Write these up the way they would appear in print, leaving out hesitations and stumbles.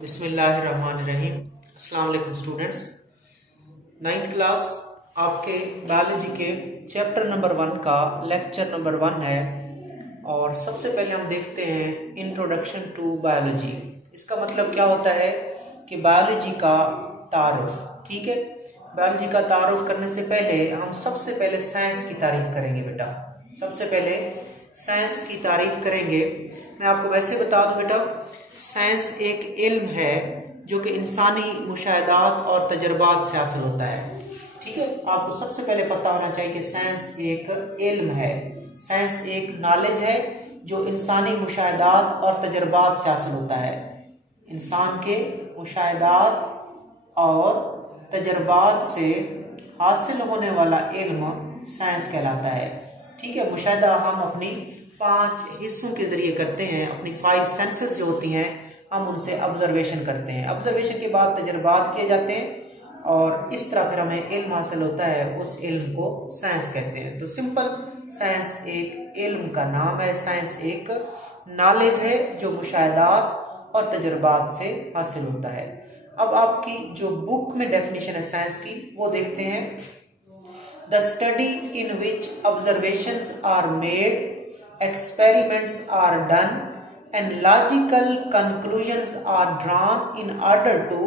बिस्मिल्लाहिर्रहमानिर्रहीम। अस्सलाम वालेकुम स्टूडेंट्स। 9th क्लास आपके बायोलॉजी के चैप्टर नंबर 1 का लेक्चर नंबर 1 है और सबसे पहले हम देखते हैं इंट्रोडक्शन टू बायोलॉजी। इसका मतलब क्या होता है कि बायोलॉजी का तारुफ। ठीक है, बायोलॉजी का तारुफ करने से पहले हम सबसे पहले साइंस की तारीफ करेंगे। बेटा सबसे पहले साइंस की तारीफ करेंगे। मैं आपको वैसे बता दूं बेटा, साइंस एक इल्म है जो कि इंसानी मुशाहदात और तजर्बात से हासिल होता है। ठीक है, आपको सबसे पहले पता होना चाहिए कि साइंस एक इल्म है, साइंस एक नॉलेज है जो इंसानी मुशाहदात और तजर्बात से हासिल होता है। इंसान के मुशाहदात और तजर्बात से हासिल होने वाला इल्म साइंस कहलाता है। ठीक है, मुशाहदा हम अपनी 5 हिस्सों के जरिए करते हैं। अपनी 5 सेंसेस जो होती हैं हम उनसे ऑब्जर्वेशन करते हैं। ऑब्जर्वेशन के बाद तजर्बात किए जाते हैं और इस तरह फिर हमें इल्म हासिल होता है। उस इल्म को साइंस कहते हैं। तो सिंपल साइंस एक इल्म का नाम है। साइंस एक नॉलेज है जो मुशाहदात और तजर्बात से हासिल होता है। अब आपकी जो बुक में डेफिनेशन है साइंस की वो देखते हैं। The study in which observations are made, experiments are done and logical conclusions are drawn in order to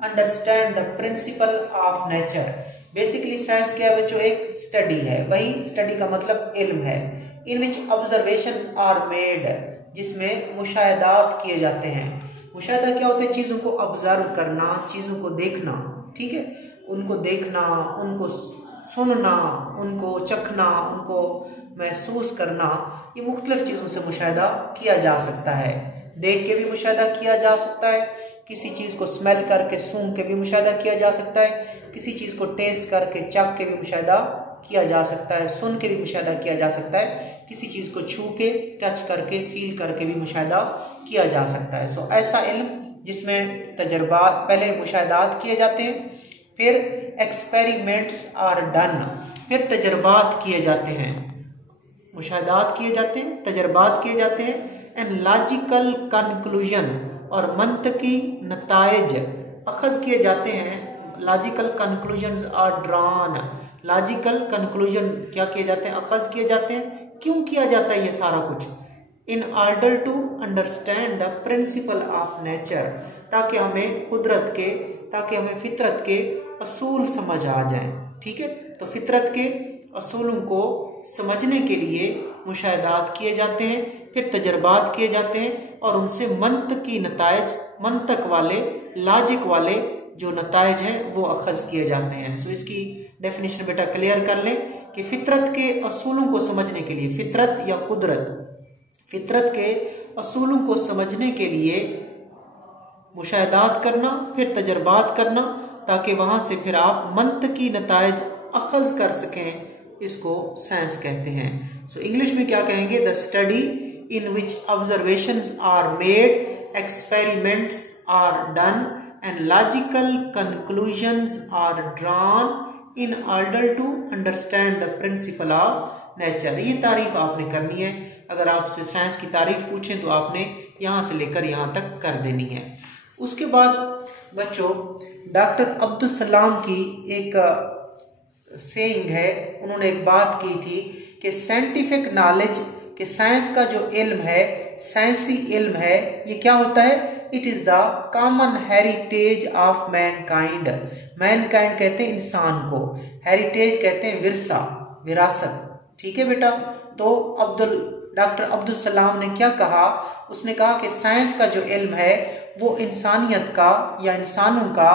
understand the principle of nature। Basically science क्या है? जो एक स्टडी है, वही स्टडी का मतलब इल्म है। इन विच ऑब्जर्वेशंस आर मेड, जिसमें मुशाहदात किए जाते हैं। मुशाहदा क्या होता है? चीजों को ऑब्जर्व करना, चीजों को देखना। ठीक है, उनको देखना, उनको सुनना, उनको चखना, उनको महसूस करना, ये मुख्तलिफ चीज़ों से मुशाहदा किया जा सकता है। देख के भी मुशाहदा किया जा सकता है, किसी चीज़ को स्मेल करके सूंघ के भी मुशाहदा किया जा सकता है, किसी चीज़ को टेस्ट करके चख के भी मुशाहदा किया जा सकता है, सुन के भी मुशाहदा किया जा सकता है, किसी चीज़ को छू के, टच करके, फील करके भी मुशाहदा किया जा सकता है। सो ऐसा इल्म जिसमें तजर्बात, पहले मुशाहदात किए जाते हैं, फिर एक्सपेरिमेंट्स आर डन, फिर तजर्बात किए जाते हैं। मुशाहदात किए जाते हैं, तजर्बात किए जाते हैं, एंड लॉजिकल कंक्लूजन, और मंतकी नताइज अखज़ किए जाते हैं। Logical conclusion are drawn, logical conclusion क्या किए जाते हैं? अखज़ किए जाते हैं। क्यों किया जाता है ये सारा कुछ? In order to understand the principle of nature, ताकि हमें कुदरत के, ताकि हमें फितरत के असूल समझ आ जाएं। ठीक है, तो फितरत के असूलों को समझने के लिए मुशाहदात किए जाते हैं, फिर तजर्बात किए जाते हैं और उनसे मंतकी नताइज, मंतक वाले, लॉजिक वाले जो नताइज हैं वो अखज़ किए जाते हैं। सो इसकी डेफिनेशन बेटा क्लियर कर लें कि फितरत के असूलों को समझने के लिए, फितरत या कुदरत, फितरत के असूलों को समझने के लिए मुशाहदात करना, फिर तजर्बात करना, ताकि वहां से फिर आप मंतकी नताइज अखज़ कर सकें, इसको साइंस कहते हैं। सो इंग्लिश में क्या कहेंगे? The study in which observations are made, experiments are done and logical conclusions are drawn in order to understand the principle of nature. ये तारीफ आपने करनी है। अगर आपसे साइंस की तारीफ पूछें तो आपने यहाँ से लेकर यहाँ तक कर देनी है। उसके बाद बच्चों डॉक्टर अब्दुल सलाम की एक सेइंग है, उन्होंने एक बात की थी कि साइंटिफिक नॉलेज, कि साइंस का जो इल्म है, साइंसी इल्म है, ये क्या होता है? It is the common heritage of Mankind. Mankind कहते हैं इंसान को, हेरिटेज कहते हैं विरसा, विरासत। ठीक है बेटा, तो डॉक्टर अब्दुल सलाम ने क्या कहा? उसने कहा कि साइंस का जो इल्म है वो इंसानियत का या इंसानों का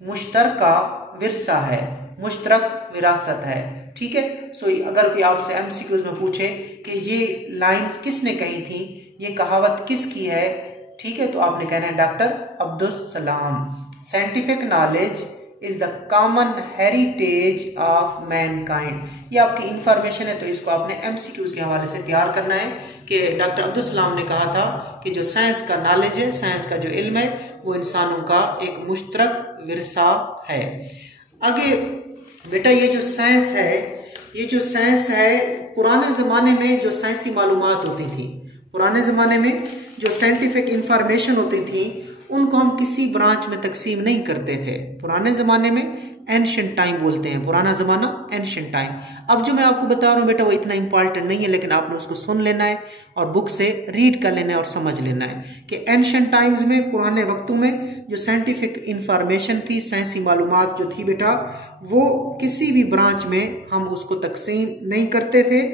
मुश्तरका विरसा है, मुश्तरक विरासत है। ठीक है, सो अगर कोई आपसे एमसीक्यूज में पूछे कि ये लाइंस किसने कही थी, ये कहावत किसकी है, ठीक है, तो आपने कहना है doctor Abdul Salam. Scientific knowledge is the common heritage of Mankind. ये आपकी इंफॉर्मेशन है, तो इसको आपने एमसीक्यूज के हवाले से तैयार करना है कि डॉक्टर अब्दुल सलाम ने कहा था कि जो साइंस का नॉलेज है, साइंस का जो इल्म है, वो इंसानों का एक मुश्तरक विरसा है। आगे बेटा ये जो साइंस है, ये जो साइंस है, पुराने ज़माने में जो साइंसी मालूमात होती थी, पुराने ज़माने में जो साइंटिफिक इंफॉर्मेशन होती थी उनको हम किसी ब्रांच में तकसीम नहीं करते थे। पुराने जमाने में एंशिएंट टाइम बोलते हैं, पुराना जमाना एंशिएंट टाइम। अब जो मैं आपको बता रहा हूँ बेटा वो इतना इंपॉर्टेंट नहीं है, लेकिन आपने उसको सुन लेना है और बुक से रीड कर लेना है और समझ लेना है कि एंशिएंट टाइम्स में, पुराने वक्तों में जो साइंटिफिक इंफॉर्मेशन थी, साइंसी मालूमात जो थी बेटा, वो किसी भी ब्रांच में हम उसको तकसीम नहीं करते थे।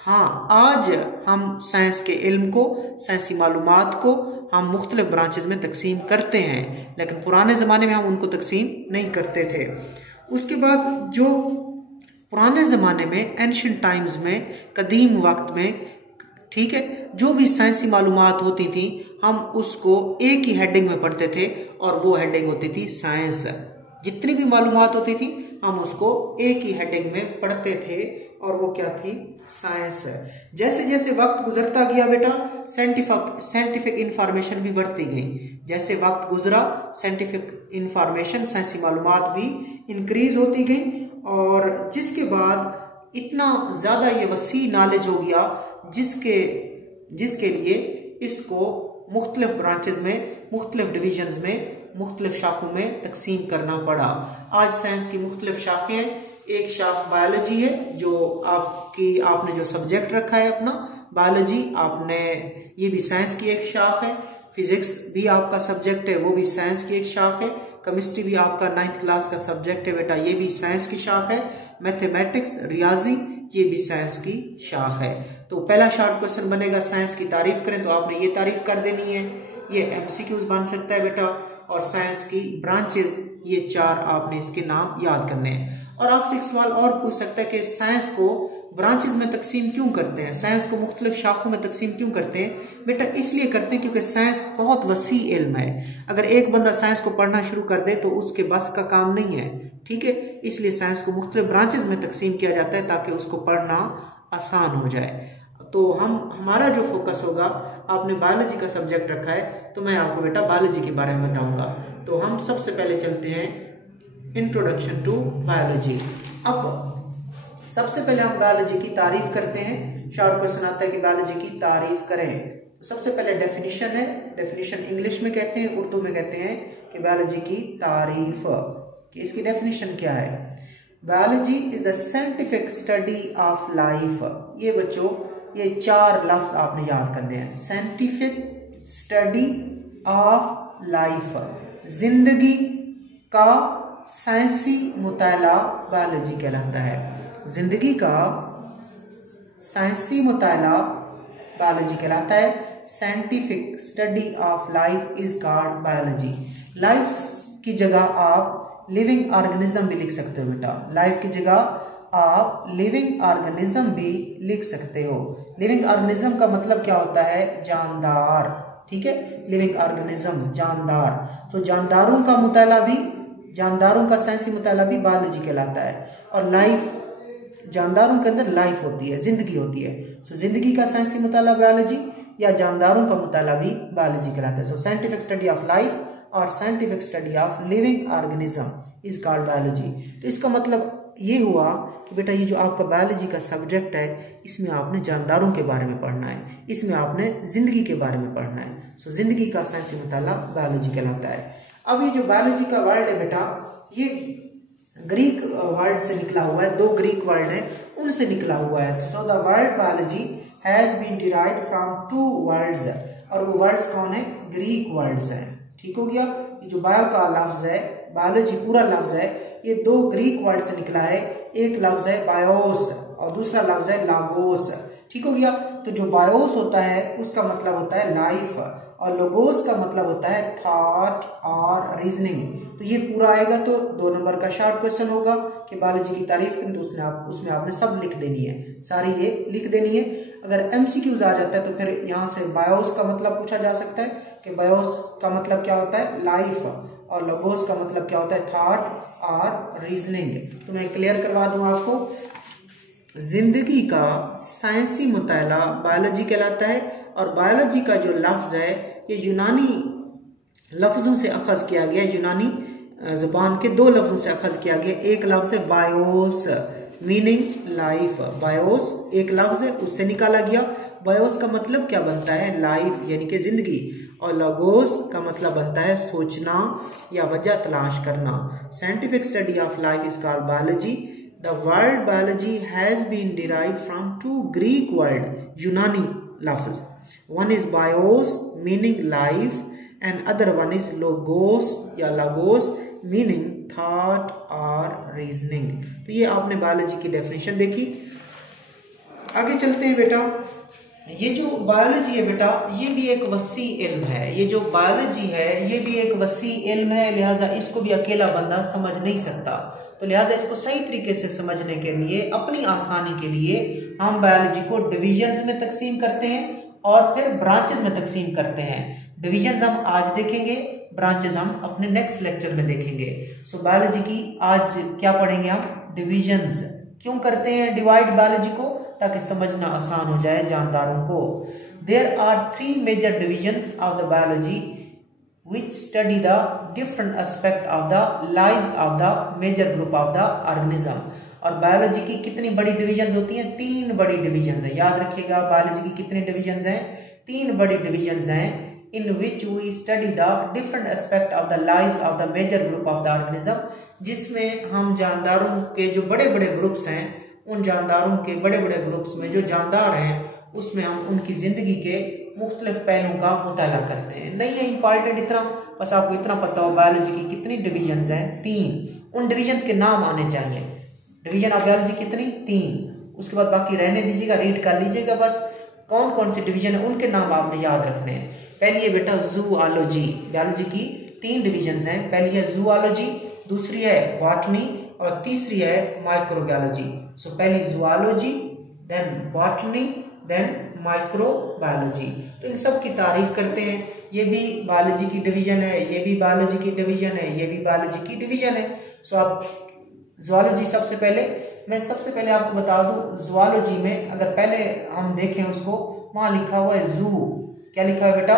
हाँ, आज हम साइंस के इल्म को, साइंसी मालूमात को हम मुख्तलिफ ब्रांचेस में तकसीम करते हैं, लेकिन पुराने ज़माने में हम उनको तकसीम नहीं करते थे। उसके बाद जो पुराने ज़माने में एंशिएंट टाइम्स में, कदीम वक्त में, ठीक है, जो भी साइंसी मालूमात होती थी हम उसको एक ही हेडिंग में पढ़ते थे और वो हेडिंग होती थी साइंस। जितनी भी मालूमात होती थी हम उसको एक ही हेडिंग में पढ़ते थे और वो क्या थी? साइंस। जैसे जैसे वक्त गुजरता गया बेटा साइंटिफिक इंफॉर्मेशन भी बढ़ती गई। जैसे वक्त गुजरा साइंटिफिक इंफॉर्मेशन, साइंसी मालूमात भी इंक्रीज होती गई और जिसके बाद इतना ज़्यादा ये वसी नॉलेज हो गया जिसके लिए इसको मुख्तलिफ ब्रांचेस में, मुख्तलिफ डिविजन्स में, मुख्तलिफ शाखों में तकसीम करना पड़ा। आज साइंस की मुख्तलिफ शाखें हैं। एक शाख बायोलॉजी है जो आपने जो सब्जेक्ट रखा है अपना बायोलॉजी, आपने ये भी साइंस की एक शाख है। फिजिक्स भी आपका सब्जेक्ट है, वो भी साइंस की एक शाख है। केमिस्ट्री भी आपका 9th क्लास का सब्जेक्ट है बेटा, ये भी साइंस की शाख है। मैथमेटिक्स, रियाजी, ये भी साइंस की शाख है। तो पहला शॉर्ट क्वेश्चन बनेगा, साइंस की तारीफ करें, तो आपने ये तारीफ कर देनी है। ये MCQs बन सकता है बेटा। और साइंस की ब्रांचेस, ये 4 आपने इसके नाम याद करने हैं। और आपसे एक सवाल और पूछ सकता है कि साइंस को ब्रांचेस में तकसीम क्यों करते हैं, साइंस को मुख्तलिफ शाखों में तकसीम क्यों करते हैं? बेटा इसलिए करते हैं क्योंकि साइंस बहुत वसी इल्म है। अगर एक बंदा साइंस को पढ़ना शुरू कर दे तो उसके बस का काम नहीं है, ठीक है। इसलिए साइंस को मुख्तलिफ ब्रांचेस में तकसीम किया जाता है ताकि उसको पढ़ना आसान हो जाए। तो हमारा जो फोकस होगा, आपने बायोलॉजी का सब्जेक्ट रखा है तो मैं आपको बेटा बायोलॉजी के बारे में बताऊंगा। तो हम सबसे पहले चलते हैं इंट्रोडक्शन टू बायोलॉजी। अब सबसे पहले हम बायोलॉजी की तारीफ करते हैं। शॉर्ट क्वेश्चन आता है कि बायोलॉजी की तारीफ करें। तो सबसे पहले डेफिनेशन है। डेफिनेशन इंग्लिश में कहते हैं, उर्दू में कहते हैं कि बायोलॉजी की तारीफ, कि इसकी डेफिनेशन क्या है? Biology is the scientific study of life. ये बच्चों ये 4 लफ्ज आपने याद करने हैं। साइंटिफिक स्टडी ऑफ लाइफ, जिंदगी का साइंसी मुताला बायोलॉजी कहलाता है। जिंदगी का साइंसी मुताला बायोलॉजी कहलाता है। Scientific study of life is called biology. Life की जगह आप लिविंग ऑर्गेनिज्म भी लिख सकते हो बेटा। लाइफ की जगह आप लिविंग ऑर्गेनिज्म भी लिख सकते हो। लिविंग ऑर्गेनिज्म का मतलब क्या होता है? जानदार, ठीक है। लिविंग ऑर्गेनिज्म जानदार। तो जानदारों का मुताला भी, जानदारों का साइंसी मुताला भी बायोलॉजी कहलाता है। और लाइफ, जानदारों के अंदर लाइफ होती है, जिंदगी होती है। सो जिंदगी का साइंसी मुताला बायोलॉजी या जानदारों का मुताला भी बायोलॉजी कहलाता है। So scientific study of life और scientific study of living organism is called biology. तो इसका मतलब ये हुआ कि बेटा ये जो आपका बायोलॉजी का सब्जेक्ट है, इसमें आपने जानदारों के बारे में पढ़ना है, इसमें आपने जिंदगी के बारे में पढ़ना है। सो जिंदगी का साइंसी मुताला बायोलॉजी कहलाता है। अब ये जो बायोलॉजी का वर्ड है बेटा, ये ग्रीक वर्ड से निकला हुआ है। 2 ग्रीक वर्ड है, उनसे निकला हुआ है। So the word biology has been derived from 2 words, और वो वर्ड्स कौन है? ग्रीक वर्ड्स हैं, ठीक हो गया। ये जो बायो का लफ्ज है, बायोलॉजी पूरा लफ्ज है, ये 2 ग्रीक वर्ड से निकला है। एक लफ्ज है बायोस और दूसरा लफ्ज है लागोस, ठीक हो गया। तो जो बायोस होता है उसका मतलब होता है लाइफ और लोगोस का मतलब होता है थॉट और रीजनिंग। तो ये पूरा आएगा तो 2 नंबर का शॉर्ट क्वेश्चन होगा कि बायोलॉजी की तारीफ करें, तो उसमें आपने सब लिख देनी है, सारी ये लिख देनी है। अगर MCQs आ जाता है तो फिर यहाँ से बायोस का मतलब पूछा जा सकता है कि बायोस का मतलब क्या होता है? लाइफ, और लोगोस का मतलब क्या होता है? थॉट और रीजनिंग। तो मैं क्लियर करवा दूं आपको। जिंदगी का साइंसी मुताला बायोलॉजी कहलाता है और बायोलॉजी का जो लफ्ज है ये यूनानी लफ्जों से अखज किया गया। यूनानी जुबान के 2 लफ्जों से अखज किया गया। एक लफ्ज है बायोस मीनिंग लाइफ, बायोस एक लफ्ज है उससे निकाला गया। बायोस का मतलब क्या बनता है, लाइफ यानी कि जिंदगी, और लोगोस का मतलब बनता है सोचना या वजह तलाश करना। Scientific study of life is called biology. The word biology has been derived from two Greek word, यूनानी लफ्ज। One is bios meaning life and other one is logos या लागोस मीनिंग थॉट और रीजनिंग। तो ये आपने biology की definition देखी। आगे चलते हैं बेटा। ये जो बायोलॉजी है बेटा, ये भी एक वसी इल्म है। ये जो बायोलॉजी है ये भी एक वसी इल्म है, लिहाजा इसको भी अकेला बंदा समझ नहीं सकता। तो लिहाजा इसको सही तरीके से समझने के लिए, अपनी आसानी के लिए, हम बायोलॉजी को डिविजन्स में तकसीम करते हैं और फिर ब्रांचेस में तकसीम करते हैं। डिविजन्स हम आज देखेंगे, ब्रांचेस हम अपने नेक्स्ट लेक्चर में देखेंगे। सो बायोलॉजी की आज क्या पढ़ेंगे हम, डिविजन्स। क्यों करते हैं डिवाइड बायोलॉजी को, ताकि समझना आसान हो जाए जानदारों को। There are 3 major divisions of the biology which study the different aspect of the lives of the major group of the organism। और बायोलॉजी की कितनी बड़ी डिविजन्स होती हैं, 3 बड़ी डिविजन्स हैं। याद रखिएगा बायोलॉजी की कितनी डिविजन्स हैं, 3 बड़ी डिविजन्स हैं। in which we study the different aspect of the lives of the major group of the organism, जिसमें हम जानदारों के जो बड़े बड़े ग्रुप्स हैं, उन जानदारों के बड़े बड़े ग्रुप्स में जो जानदार हैं उसमें हम उनकी जिंदगी के मुख्तलिफ पहलुओं का मुताला करते हैं। नहीं है इंपॉर्टेंट इतना, बस आपको इतना पता हो बायोलॉजी की कितनी डिविजन्स हैं, 3। उन डिविजन्स के नाम आने चाहिए। डिवीजन ऑफ बायोलॉजी कितनी, 3। उसके बाद बाकी रहने दीजिएगा, रीड कर लीजिएगा। बस कौन कौन सी डिवीजन है उनके नाम आपने याद रखने हैं। पहली है बेटा जूलॉजी। बायोलॉजी की 3 डिविजन्स हैं। पहली है जूलॉजी, दूसरी है बॉटनी और तीसरी है माइक्रोबायोलॉजी। सो पहली zoology, then botany, then microbiology. तो इन सब की तारीफ करते हैं। ये भी बायोलॉजी की डिवीजन है, ये भी बायोलॉजी की डिवीजन है, ये भी बायोलॉजी की डिवीजन है। सो आप जूलॉजी सबसे पहले आपको बता दूं, जूलॉजी में अगर पहले हम देखें उसको, वहां लिखा हुआ है जू। क्या लिखा है बेटा,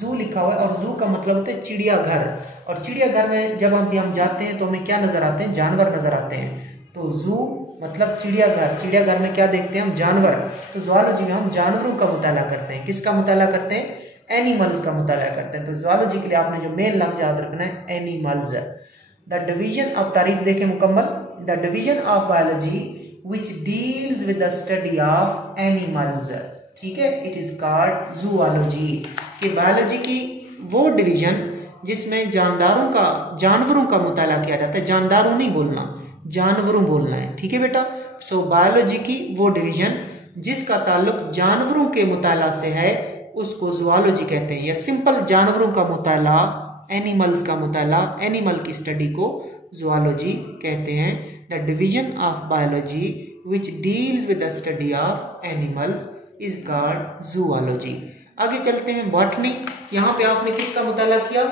जू लिखा हुआ है। और जू का मतलब होता है चिड़ियाघर। और चिड़ियाघर में जब हम जाते हैं तो हमें क्या नजर आते हैं, जानवर नजर आते हैं। तो जू मतलब चिड़ियाघर। चिड़ियाघर में क्या देखते हैं हम, जानवर। तो जूलॉजी में हम जानवरों का मुताला करते हैं। किसका मुताला करते हैं, एनिमल्स का मुताला करते हैं। तो जूलॉजी के लिए आपने जो मेन लफ्ज याद रखना है, एनिमल्स। द डिवीजन ऑफ, तारीफ देखें मुकम्मल, the division of biology which deals with the study of animals, ठीक है, इट इज कॉल्ड जूलॉजी। कि बायोलॉजी की वो डिवीजन जिसमें जानवरों का मुताला किया जाता है। जानदारों नहीं बोलना, जानवरों बोलना है, ठीक है बेटा। सो बायोलॉजी की वो डिवीजन जिसका ताल्लुक जानवरों के मुताला से है उसको जूलॉजी कहते हैं। या सिंपल जानवरों का मुताला, एनिमल्स का मुताला, एनिमल की स्टडी को जूलॉजी कहते हैं। The division of biology which deals with the study of animals is called zoology. आगे चलते हैं बॉटनी। यहाँ पे आपने किसका मुताला किया,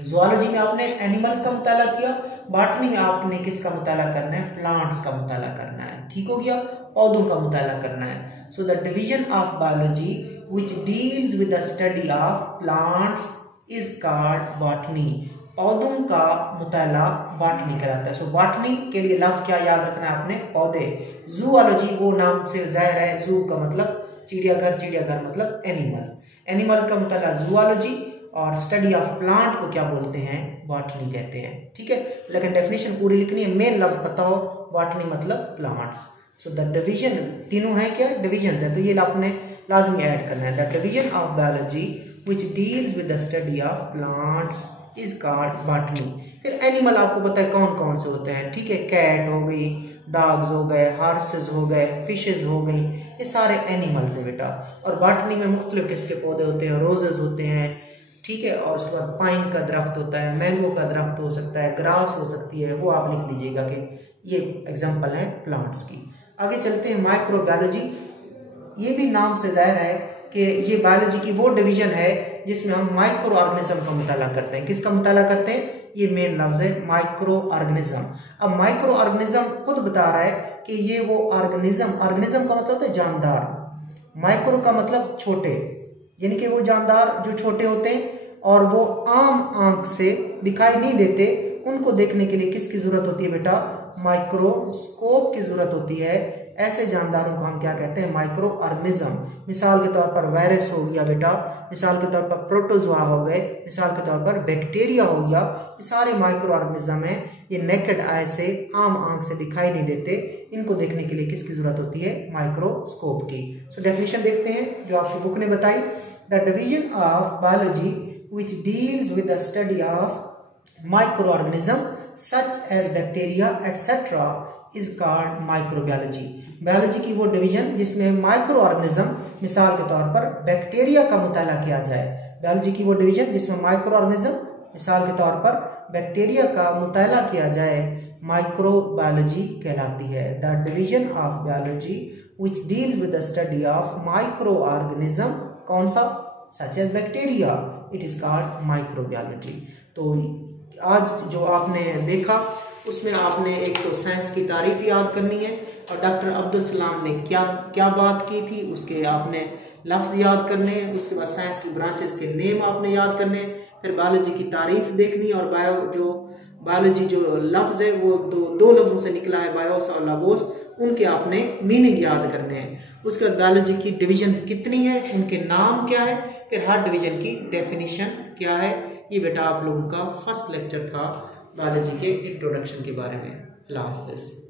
जूलॉजी में आपने एनिमल्स का मुताला किया, बॉटनी में आपने किसका मुताला करना है, प्लांट्स का मुताला करना है। ठीक हो गया, पौधों का मुताला करना है। So the division of biology which deals with the study of plants is called botany. पौधों का मुताला बॉटनी कहलाता है। सो बॉटनी के लिए लफ्ज क्या याद रखना है आपने, पौधे। जूलॉजी वो नाम से जाहिर है, जू का मतलब चिड़ियाघर, चिड़ियाघर मतलब एनिमल्स। एनिमल्स का मुताला जूलॉजी और स्टडी ऑफ प्लांट को क्या बोलते हैं, बॉटनी कहते हैं। ठीक है, लेकिन डेफिनेशन पूरी लिखनी है, मेन लफ्ज पता हो, बॉटनी मतलब प्लांट्स। सो द डिवीजन, तीनों है क्या, डिविजन है, तो ये आपने लाजमी ऐड करना है। The division of biology which deals with the study of plants is called botany. फिर एनिमल आपको पता है कौन कौन से होते हैं, ठीक है, कैट हो गई, डॉग्स हो गए, हॉर्सेस हो गए, फिशेज हो गई, ये सारे एनिमल्स है बेटा। और बॉटनी में मुख्तलिफ किस्म के पौधे होते हैं, रोजेस होते हैं, ठीक है, और उसके बाद पाइन का दरख्त होता है, मैंगो का दरख्त हो सकता है, ग्रास हो सकती है, वो आप लिख लीजिएगा कि ये एग्जांपल है प्लांट्स की। आगे चलते हैं माइक्रोबायोलॉजी। ये भी नाम से जाहिर है कि ये बायोलॉजी की वो डिवीजन है जिसमें हम माइक्रो ऑर्गेनिज्म का मुताला करते हैं। किसका मुताला करते हैं, ये मेन लफ्ज है माइक्रो ऑर्गेनिज्म। अब माइक्रो ऑर्गेनिज्म खुद बता रहा है कि ये वो ऑर्गेनिज्म, ऑर्गेनिज्म का मतलब है जानदार, माइक्रो का मतलब छोटे, यानी कि वो जानदार जो छोटे होते हैं और वो आम आंख से दिखाई नहीं देते, उनको देखने के लिए किसकी जरूरत होती है बेटा, माइक्रोस्कोप की जरूरत होती है, ऐसे जानदारों को हम क्या कहते हैं, माइक्रो ऑर्गेनिज्म। मिसाल के तौर पर वायरस हो गया बेटा, मिसाल के तौर पर प्रोटोजोआ हो गए, मिसाल के तौर पर बैक्टीरिया हो गया, ये सारे माइक्रो ऑर्गेनिज्म हैं। ये नेकेड आई से, आम आंख से दिखाई नहीं देते, इनको देखने के लिए किसकी जरूरत होती है, माइक्रोस्कोप की। सो डेफिनेशन देखते हैं जो आपकी बुक ने बताई। The division of biology which deals with the study of micro organism such as bacteria etcetera is called microbiology. Biology की वो डिवीजन जिसमें माइक्रो ऑर्गेनिज्म, मिसाल के तौर पर बैक्टीरिया का मुताला किया जाए, बायोलॉजी की वो डिवीजन जिसमें माइक्रो ऑर्गेनिज्म, मिसाल के तौर पर बैक्टीरिया का मुताला किया जाए, माइक्रोबायोलॉजी कहलाती है। The division of biology which deals with the study of micro organism, कौन सा, such as bacteria, it is called microbiology. तो आज जो आपने देखा उसमें आपने एक तो साइंस की तारीफ याद करनी है और डॉक्टर अब्दुल सलाम ने क्या क्या बात की थी उसके आपने लफ्ज याद करने हैं, उसके बाद साइंस की ब्रांचेस के नेम आपने याद करने हैं, फिर बायोलॉजी की तारीफ देखनी और बायोलॉजी जो लफ्ज है वो दो लफ्जों से निकला है, बायोस और लागोस, उनके आपने मीनिंग याद करने हैं। उसके बाद बायोलॉजी की डिवीजन कितनी है, उनके नाम क्या है, फिर हर डिवीजन की डेफिनेशन क्या है। ये बेटा आप लोगों का फर्स्ट लेक्चर था बायोलॉजी के इंट्रोडक्शन के बारे में। अल्लाह हाफिज़।